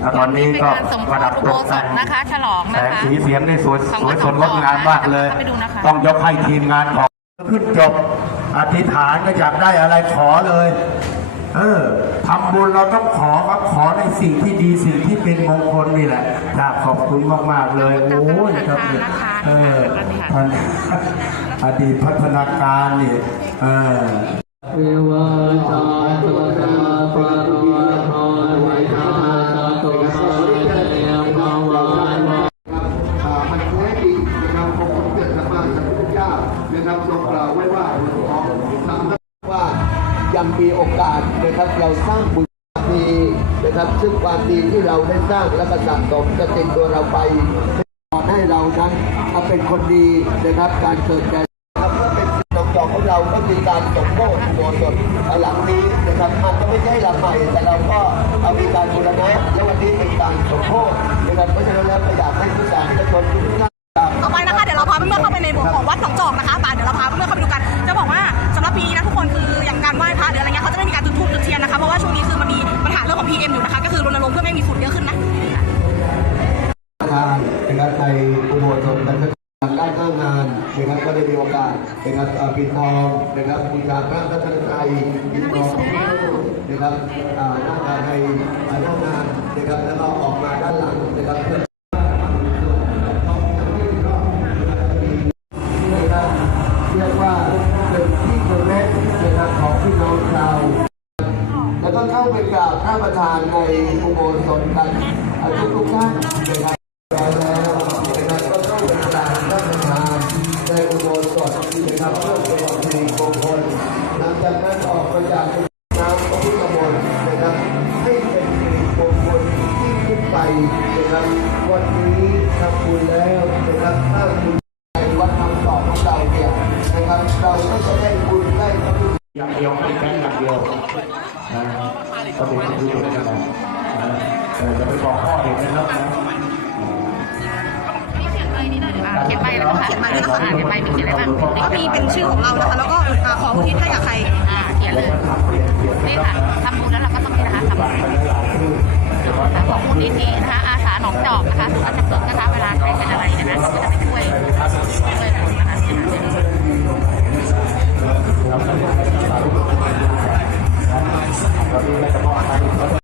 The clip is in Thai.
แล้วตอนนี้เป็นก็การสมโภประดัชบอุตโบกสแต่ถงนะคะ ฉลองแสนะงคะสีเสียงได้สวยของสวยวัดสดงดงามมากเลยเข้าไปดูนะคะต้องยกให้ทีมงานของขึ้นจบ อธิษฐานก็อยากได้อะไรขอเลย เออทำบุญเราต้องขอครับขอในสิ่งที่ดีสิ่งที่เป็นมงคลนี่แหละอยากขอบคุณมากๆเลยโอ้ยครับเอออดีตพัฒนาการนี่เออ ยังมีโอกาสนะครับเราสร้างบุญมีนะครับ ซึ่งความดีที่เราได้สร้างและก็สะสมจะติดตัวเราไปสอนให้เรานั้นเป็นคนดีนะครับการเกิดแก่เมื่องจอของเราก็มีการสมโภชอุโบสถหลังนี้นะครับมันจะไม่ใช่หลังใหม่ แต่เราก็เอามีการบูรณะและวันนี้เป็นการสมโภชนะครับเพราะฉะนั้นแล้วอยากให้ผู้สาธารณชนทุกท่านานนะครอุโบสถนะครับได้านหน้างานนะครับก็ได้มีโอกาสนะครับปิดทองนะครับบูชาพระรัตนตรัยปิดทองนะครับหน้างานในหน้างานนะครับแล้วก็ออกมาด้านหลังนะครับเพื่อเข้าวแล้วก็เข้าไปกราบพระประธานในอุโบสถกันทุกทุกท่าน โบสถนเพื่อเป็นสิริมงคลหลังจากนั้นออกมาจากน้ำพระพุทธมนต์นะครับให้เป็นสิริมงคลที่ขึ้นไปนะครับวันนี้ทำบุญแล้วนะครับถ้าคุณในวัดคำสอนของเราเนี่ยนะครับเราก็จะได้บุญได้พระพุทธอย่างเดียวไม่ได้แค่อย่างเดียวนะก็เป็นที่รู้กันนะนะแต่จะไปบอกพ่อเด็กนะครับนะ เขียนใบแล้วค่ะเขียนใบแล้วค่ะเขียนใบมีเขียนอะไรบ้างก็มีเป็นชื่อของเรานะคะ แล้วก็ขออุทิศให้กับใครอ่าเขียนเลยนี่ค่ะทำบุญแล้วเราก็ต้องนี่นะคะทำบุญของมูลนิธินะคะอาสาหนองจอกนะคะสุขจักร